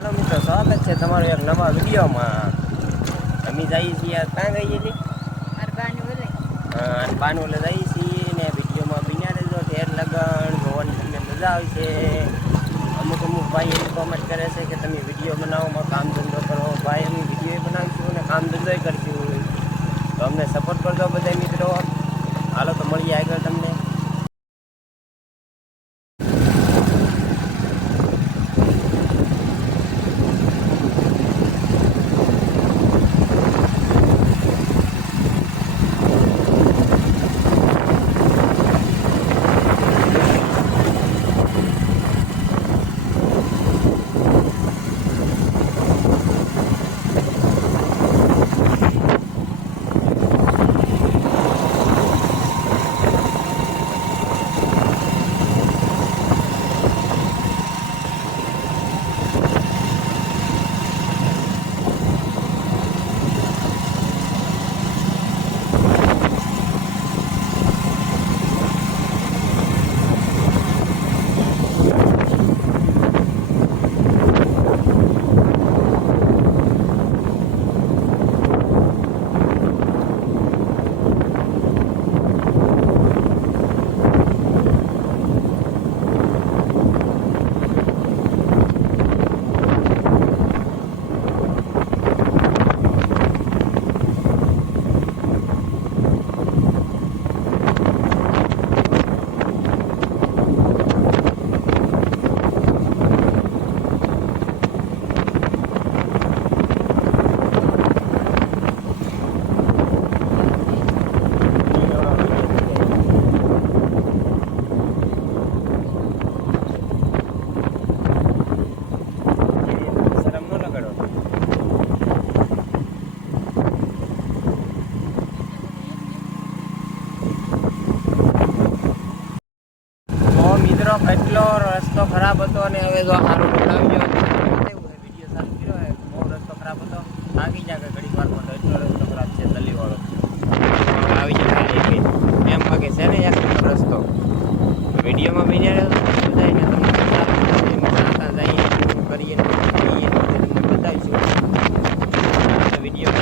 Hello મિત્રો, સ્વાગત છે તમારું એક નવા વિડીયોમાં. અમે જઈએ છીએ ક્યાં ગઈએ છીએ? બાનુલે જઈએ છીએ ને વિડીયોમાં બિના રહેજો. ઠેર લગન જોવાની તમને મજા આવશે. અમુક ભાઈ એવી કોમેન્ટ કરે છે કે તમે વિડીયો બનાવોમાં કામ ધંધો કરો. ભાઈ અમે વિડીયો બનાવીશું અને કામ ધંધો કરીશું, તો અમને સપોર્ટ કરજો બધા મિત્રો. હાલો તો મળીએ આગળ તમને. કેટલો રસ્તો ખરાબ હતો અને હવે જો સારું બનાવી ગયો વિડીયો ચાલુ કર્યો. બહુ રસ્તો ખરાબ હતો, થાકી જાય ઘડીક વારમાં. તો એટલો રસ્તો ખરાબ છે તલીવાળો. આવી જાય એમ વાગે છે ને એક રસ્તો. વિડીયોમાં બની રહ્યો જાય ને તમને જઈએ કરીએ તમને બતાવીશું વિડીયો.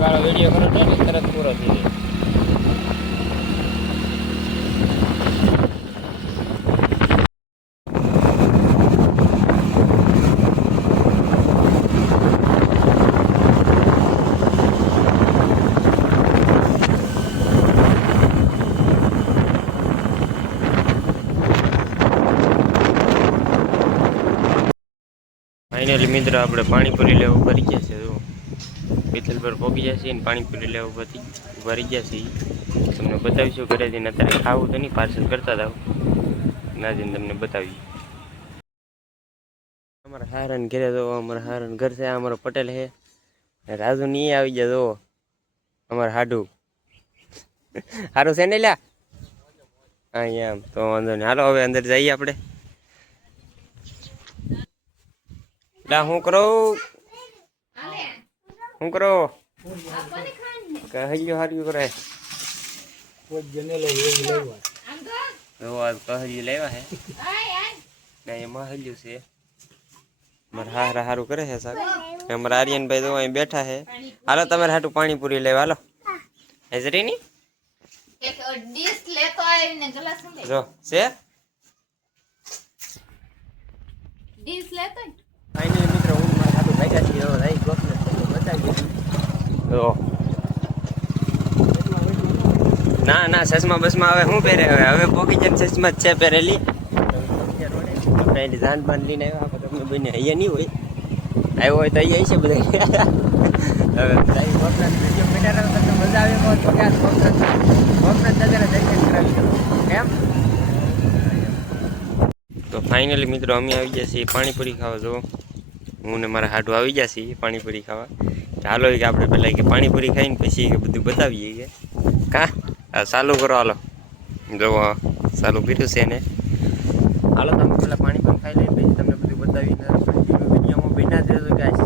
વાળો વિડીયો કરો તો તરત પૂરો થઈ જાય. ફાઇનલી મિત્રો આપણે પાણીપુરી લેવું ભરી ગયા છે. બેથલ પર પહોંચી જશે અને પાણીપુરી લેવું ભરી ગયા છે. તમને બતાવીશું ઘરે જઈને. અત્યારે ખાવું તો નહીં, પાર્સલ કરતા જાવ ના જઈને તમને બતાવીએ. અમારા હારણ ઘરે જો અમારા હારણ ઘર છે અમારો પટેલ હે રાજુ નહીં આવી જાય જો અમારે હાડું હારું છે ને લ્યા અહીંયા એમ તો વાંધો નહીં હાલો હવે અંદર જઈએ આપણે લા હું કરો કહ્યું હાર્યું કરે કહ્યું લેવા હે ના એમાં હલ્યું છે મારે હારા હારું કરે છે સાહેબ અમારા આર્યનભાઈ તો અહીં બેઠા છે હાલો તમારે હાટું પાણીપુરી લેવા હાલો હેજરી ની જો છે ફાઇનલી મિત્રો હું મારા હાટું ભાગ્યા છીએ હવે રાઈ ગોપને બતાવી ના ના ચશ્મા બસમાં હવે શું પહેરે હવે પોકી જાય ચશ્મા જ છે પહેરેલી આપણે જાન બાન લઈને આવ્યા તમે બંને અહીંયા નહીં હોય આવ્યો હોય તો અહીંયા છે બધા હવે ગોપનાથ વિડીયો બેઠા રહો તમને મજા આવે તો કે ગોપનાથ દાદાને દર્શન કરાવી દો એમ તો ફાઇનલી મિત્રો અમે આવી ગયા છીએ પાણીપુરી ખાવા જો હું ને મારા હાડું આવી ગયા છીએ પાણીપુરી ખાવા ચાલો કે આપણે પહેલાં કે પાણીપુરી ખાઈને પછી કે બધું બતાવીએ કે કા ચાલુ કરો હાલો જો ચાલુ કર્યું છે ને હાલો તમે પહેલાં પાણીપુરી ખાઈ લઈએ પછી તમને બધું બતાવીને વિડીયોમાં બન્યા જ રહેજો ગાઈસ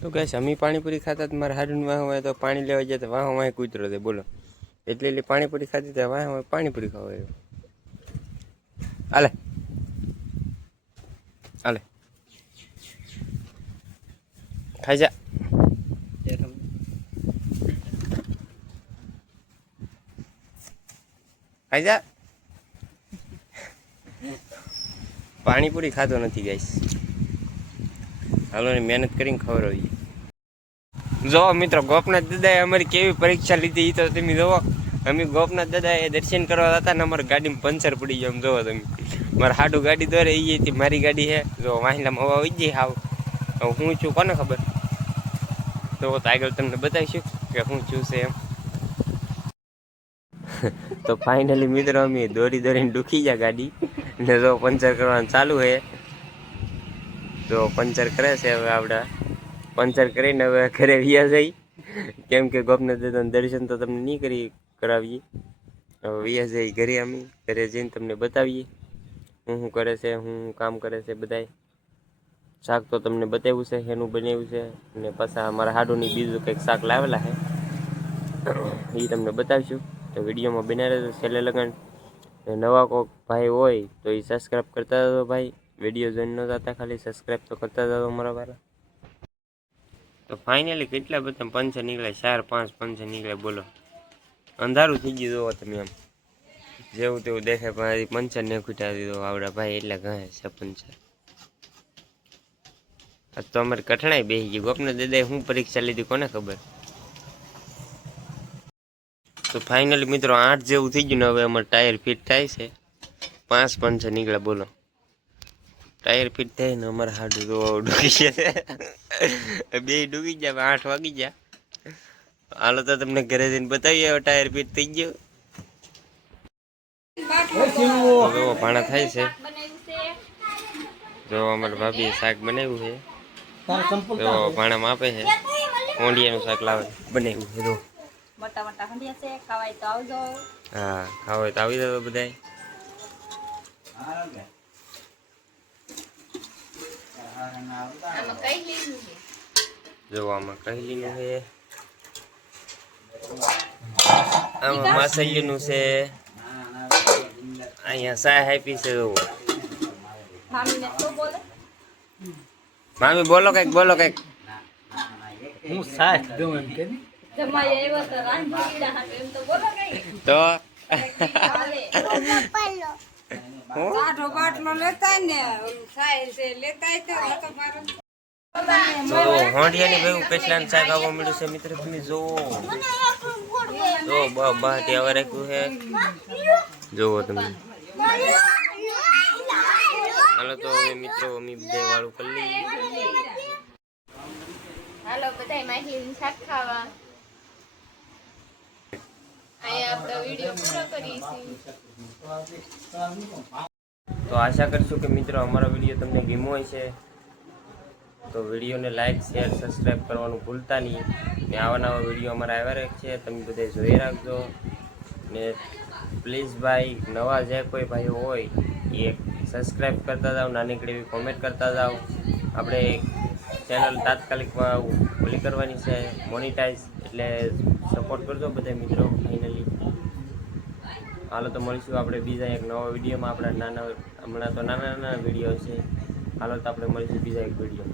તો ગાઈસ અમે પાણીપુરી ખાતા મારા હાડું વાહ હોય તો પાણી લેવા જાય તો વાહ વાહ કૂતરો છે બોલો એટલે પાણીપુરી ખાતી તો વાહ વાહ પાણીપુરી ખાવા આવ્યો હાલે હાલે ખાઈ જા ખાઈ જા પાણીપુરી ખાતો નથી ગાઈસ હાલો ને મહેનત કરીને ખવડાવીએ જો મિત્રો ગોપનાથ દાદાએ અમારી કેવી પરીક્ષા લીધી એ તો તમે જોવો અમે ગોપનાથ દાદાએ દર્શન કરવા હતા ને અમારી ગાડીમાં પંચર પડી ગયો આમ જોવો તમે મારા હાડું ગાડી દોરે એ હતી મારી ગાડી છે જો વાહિલામાં હવા આવી જાય હાવ હું છું કોને ખબર તો આગળ તમને બતાવીશું કે હું છું છે એમ તો ફાઇનલી મિત્રો અમે દોરીને દુખી ગયા ગાડી ને જો પંચર કરવાનું ચાલુ છે તો પંચર કરે છે હવે આપણા પંચર કરીને હવે ઘરે વ્યા જઈ કેમ કે ગોપનાથ દાદાનું દર્શન તો તમને નહીં કરાવીએ હવે વ્યા જઈ ઘરે અમે ઘરે જઈને તમને બતાવીએ શું કરે છે શું કામ કરે છે બધાય શાક તો તમને બતાવ્યું છે એનું બનાવ્યું છે અને પાછા અમારા હાડુની બીજું કંઈક શાક લાવેલા છે એ તમને બતાવીશું તો વિડીયોમાં બનાવી રહેજો છેલ્લે લગન નવા કોઈક ભાઈ હોય તો એ સબસ્ક્રાઈબ કરતા જતો ભાઈ વિડીયો જોઈને ન જતા ખાલી સબસ્ક્રાઈબ તો કરતા જતો અમારા વાળા તો ફાઇનલી કેટલા બધા પંચર નીકળ્યા 4-5 પંચર નીકળ્યા બોલો અંધારું થઈ ગયું જોવો તમે આમ જેવું તેવું દેખાય પણ પંચર ને ખૂટા દીધો આવડા ભાઈ એટલે ઘણા છે પંચર આ તો અમારે કઠણાઈ બેસી ગઈ ગોપનાથ દાદાએ શું પરીક્ષા લીધી કોને ખબર તો ફાઇનલી મિત્રો 8 જેવું થઈ ગયું ને હવે અમારે ટાયર ફિટ થાય છે 5 પંચર નીકળ્યા બોલો ટાયર ફિટ થાય ને અમારે હાડું તો ડૂબી ગયા બે ડૂબી ગયા 8 વાગી ગયા હાલો તો તમને ઘરે જઈને બતાવીએ ટાયર ફિટ થઈ ગયું જો ભાણા થાય છે જો અમારા ભાભીએ શાક બનાવ્યું છે તો ભાણામાં આપે છે ઓંડિયાનું શાક લાવે બનાવ્યું છે જો મોટા મોટા હંડિયા છે ખાવાય તો આવજો હા ખાવાય તો આવી જાવ બધાય જો આમાં કહેલીનું છે આમાં માસલીનું છે અહીંયા સાય આપી છે જો મામીને શું બોલે મામી બોલો કઈક હું સાથ દઉં એમ કે જમાઈ આવ્યો તો રાંધીડા હાટે એમ તો બોલો કઈ તો કાઢો બાટલો લેતા ને સાહેલ છે લેતા તો મારો જો હોંડિયાની ભાઈ પેટલાન શાક આવવા મળ્યું છે મિત્ર તમે જોવો જો બાટી આવા રાખ્યું છે જોવો તમે હાલો તો હવે મિત્રો અમે બધા વાળું કરી લઈએ હાલો બધાય માહિતી શાક ખાવા અહીંયા આપણો વિડિયો પૂરો કરીશું તો આશા કરશું કે મિત્રો અમારો વિડીયો તમને ગમ્યો હશે તો વિડીયોને લાઇક શેર સબસ્ક્રાઈબ કરવાનું ભૂલતા નહીં ને આવા નવા વિડીયો અમારા આવ્યા રહે છે, તમે બધે જોઈ રાખજો ને પ્લીઝ ભાઈ નવા જે કોઈ ભાઈઓ હોય એ સબસ્ક્રાઈબ કરતા જાઓ, નાનીકડી એવી કોમેન્ટ કરતા જાઓ. આપણે ચેનલ તાત્કાલિકમાં ઓલી કરવાની છે મોનિટાઈઝ, એટલે સપોર્ટ કરજો બધા મિત્રો. ફાઇનલી હાલો તો મળીશું આપણે બીજા એક નવા વિડીયોમાં. આપણા હમણાં તો નાના વિડીયો છે. હાલો તો આપણે મળીશું બીજા એક વિડીયો.